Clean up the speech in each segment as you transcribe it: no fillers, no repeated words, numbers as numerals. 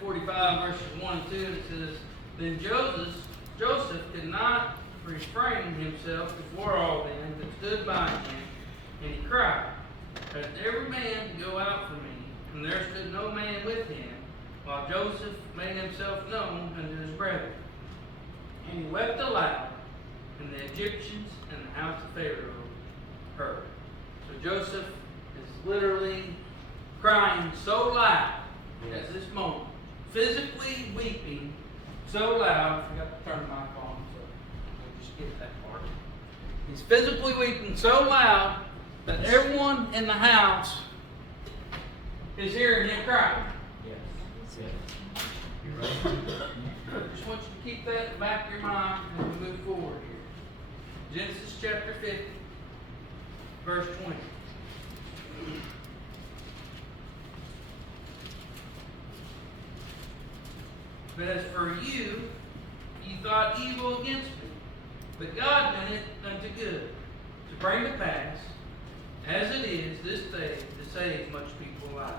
45, verses 1 and 2, it says, Then Joseph could not refrain himself before all them that stood by him, and he cried, Let every man go out from me. And there stood no man with him, while Joseph made himself known unto his brethren. And he wept aloud, and the Egyptians and the house of Pharaoh heard. So Joseph is literally crying so loud at this moment, physically weeping so loud. I forgot to turn the mic on, so we'll just skip that part. He's physically weeping so loud that everyone in the house is hearing him cry. Yes. Yes. You're right. I just want you to keep that in the back of your mind as we move forward here. Genesis chapter 50, verse 20. But as for you, ye thought evil against me, but God meant it unto good, to bring to pass, as it is this day, to save much people alive.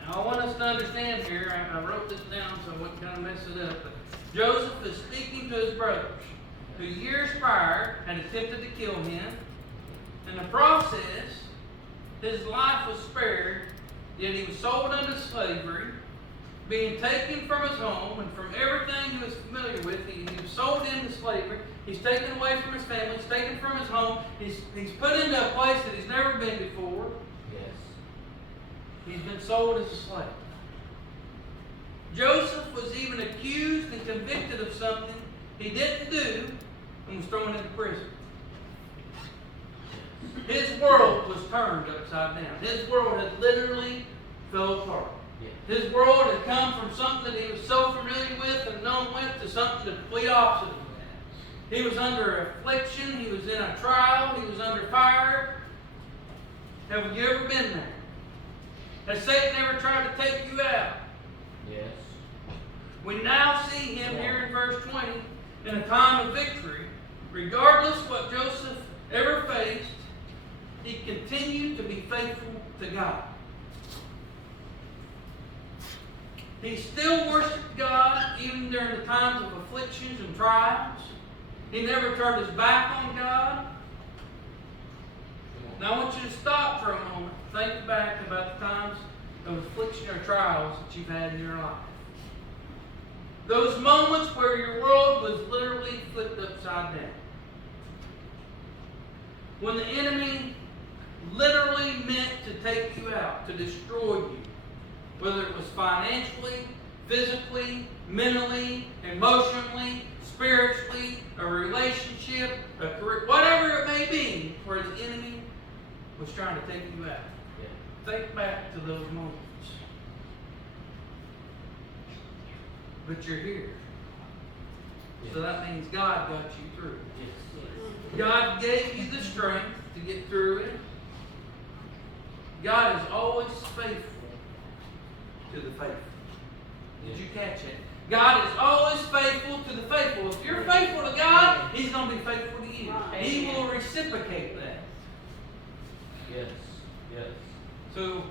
Now I want us to understand here, I wrote this down so I wouldn't kind of mess it up, but Joseph is speaking to his brothers, who years prior had attempted to kill him. In the process, his life was spared, yet he was sold into slavery, being taken from his home and from everything he was familiar with. He was sold into slavery. He's taken away from his family. He's taken from his home. He's put into a place that he's never been before. Yes. He's been sold as a slave. Joseph was even accused and convicted of something he didn't do and was thrown into prison. His world was turned upside down. His world had literally fell apart. His world had come from something that he was so familiar with and known with to something the complete opposite of that. He was under affliction. He was in a trial. He was under fire. Have you ever been there? Has Satan ever tried to take you out? Yes. We now see him here in verse 20 in a time of victory. Regardless what Joseph ever faced, he continued to be faithful to God. He still worshiped God even during the times of afflictions and trials. He never turned his back on God. Now I want you to stop for a moment. Think back about the times of affliction or trials that you've had in your life. Those moments where your world was literally flipped upside down. When the enemy literally meant to take you out, to destroy you. Whether it was financially, physically, mentally, emotionally, spiritually, a relationship, a career, whatever it may be, where the enemy was trying to take you out. Yeah. Think back to those moments. But you're here. Yes. So that means God got you through. Yes. God gave you the strength to get through it. God is always faithful to the faithful. Did you catch it? God is always faithful to the faithful. If you're faithful to God, He's going to be faithful to you. He will reciprocate that. Yes. Yes. So,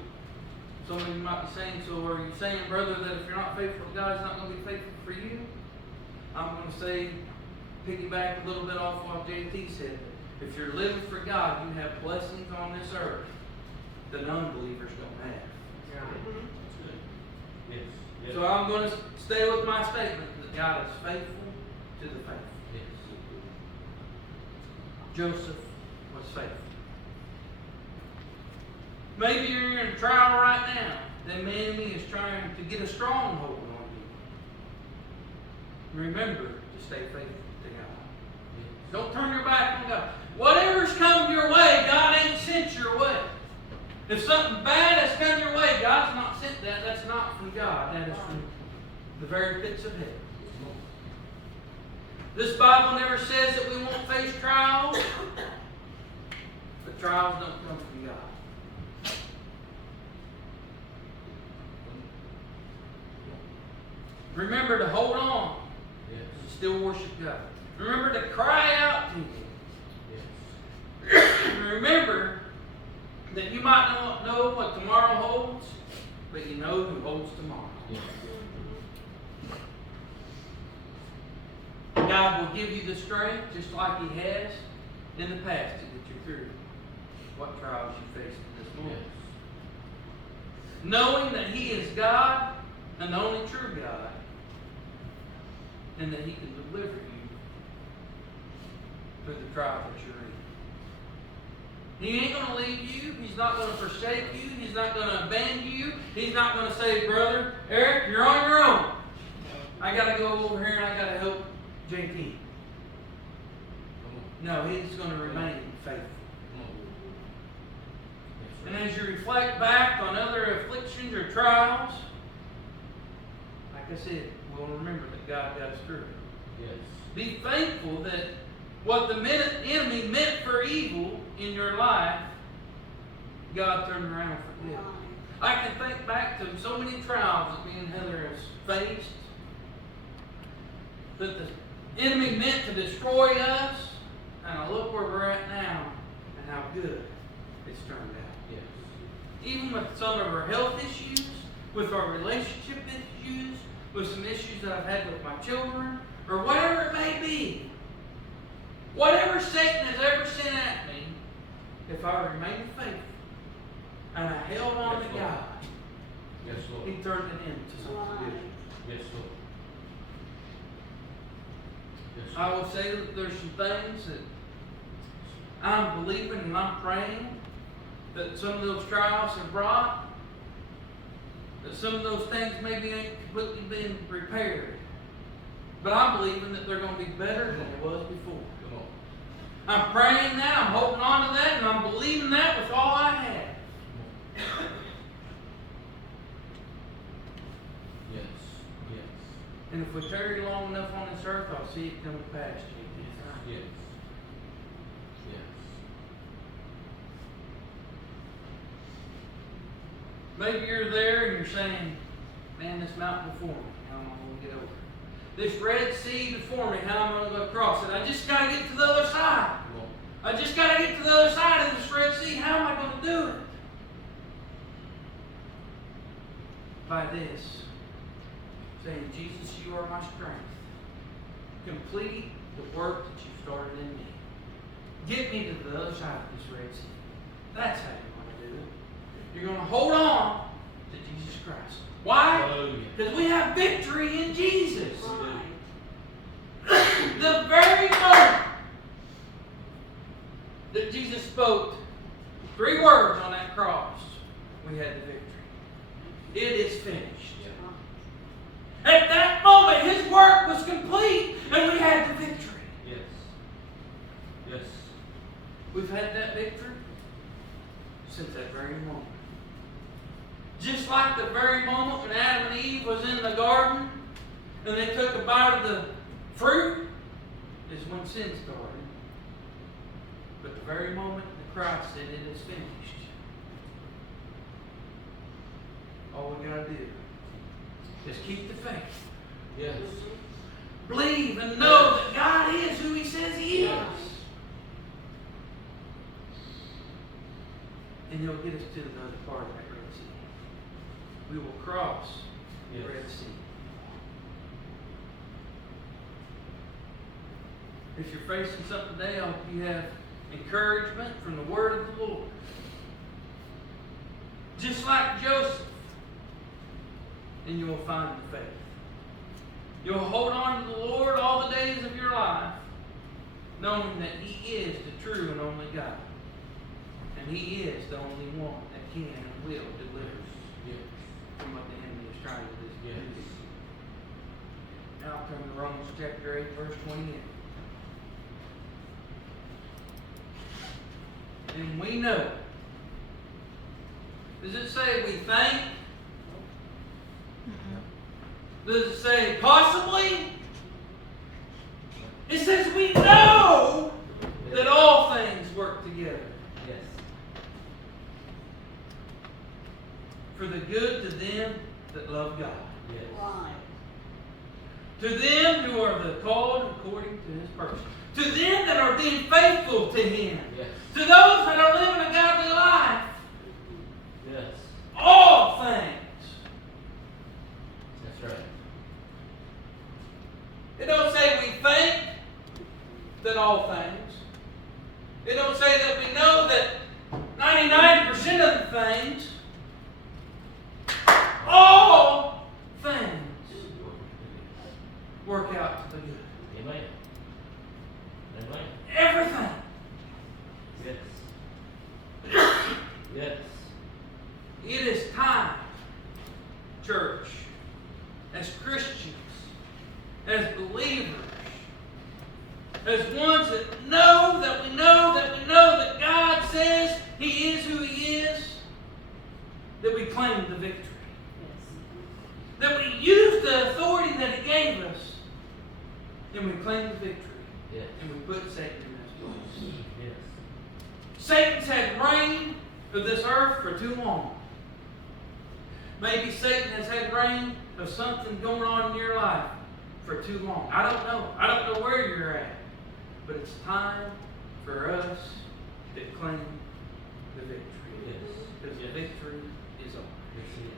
some of you might be saying, so are you saying, brother, that if you're not faithful to God, He's not going to be faithful for you? I'm going to say, piggyback a little bit off what JT said. If you're living for God, you have blessings on this earth that unbelievers don't have. Yeah. Yes. Yes. So I'm going to stay with my statement that God is faithful to the faithful. Yes. Joseph was faithful. Maybe you're in a trial right now. The enemy is trying to get a stronghold on you. Remember to stay faithful to God. Yes. Don't turn your back on God. Whatever's come your way, God ain't sent your way. If something bad has come your way, God's not sent that. That's not from God. That is from the very pits of hell. This Bible never says that we won't face trials, but trials don't come from God. Remember to hold on and still worship God. Remember to cry out to Him. Remember that you might not know what tomorrow holds, but you know who holds tomorrow. Yes. God will give you the strength, just like He has in the past, to get you through what trials you face in this moment. Yes. Knowing that He is God and the only true God, and that He can deliver you through the trial that you're in. He ain't going to leave you. He's not going to forsake you. He's not going to abandon you. He's not going to say, brother, Eric, you're on your own. I got to go over here and I got to help JT. No, He's going to remain faithful. And as you reflect back on other afflictions or trials, like I said, we'll remember that God got us through. Yes. Be thankful that what the enemy meant for evil in your life, God turned around for good. I can think back to so many trials that me and Heather has faced, that the enemy meant to destroy us, and I look where we're at now and how good it's turned out. Yes. Even with some of our health issues, with our relationship issues, with some issues that I've had with my children, or whatever it may be. Whatever Satan has ever sent at me, if I remain faithful and I held on Yes, to Lord. God, Yes, Lord. He turned it into something good. Yes, Lord. Yes, Lord. I will say that there's some things that I'm believing and I'm praying that some of those trials have brought, that some of those things maybe ain't completely been repaired. But I'm believing that they're going to be better than it was before. Come on. I'm praying that, I'm holding on to that, and I'm believing that with all I have. Yes. Yes. And if we tarry long enough on this earth, I'll see it come to pass. Yes. Yes. Maybe you're there and you're saying, man, this mountain before me, how am I going to get over it? This Red Sea before me, how am I going to go across it? I just got to get to the other side. Come on. I just got to get to the other side of this Red Sea. How am I going to do it? By this, saying, Jesus, you are my strength. Complete the work that you started in me. Get me to the other side of this Red Sea. That's how you're going to do it. You're going to hold on to Jesus Christ. Why? Hallelujah. Because we have victory in Jesus. Right. The very moment that Jesus spoke 3 words on that cross, we had the victory. It is finished. Yeah. At that moment, His work was complete and we had the victory. Yes. Yes. We've had that victory since that very moment. Just like the very moment when Adam and Eve was in the garden and they took a bite of the fruit is when sin started. But the very moment that Christ said it is finished, all we got to do is keep the faith. Yes. Believe and know that God is who He says He is. Yes. And He'll get us to another part of that Red Sea. We will cross the Yes. Red Sea. If you're facing something today, I hope you have encouragement from the Word of the Lord. Just like Joseph, and you will find the faith. You'll hold on to the Lord all the days of your life, knowing that He is the true and only God. And He is the only one that can and will deliver us Yes. from what the enemy is trying to do. Yes. Now I'll come to Romans chapter 8, verse 28. And we know. Does it say we think? Does it say possibly? It says we know that all things work together Yes. for the good to them that love God. Yes. To them who are the called according to His purpose. To them that are being faithful to Him. Yes. To those that are living a godly life. Yes. All things That's right. It don't say we think that all things. It don't say that we know that 99% of the things, all things, work out to the good. Amen. Amen. Everything. Yes. Yes. It is time, church, as Christians, as believers, as ones that know that we know that we know that God says He is who He is, that we claim the victory. That we use the authority that He gave us, and we claim the victory. Yes. And we put Satan in his place. Yes. Satan's had reign of this earth for too long. Maybe Satan has had reign of something going on in your life for too long. I don't know. I don't know where you're at. But it's time for us to claim the victory. Yes. Because the victory is ours. Yes, it is.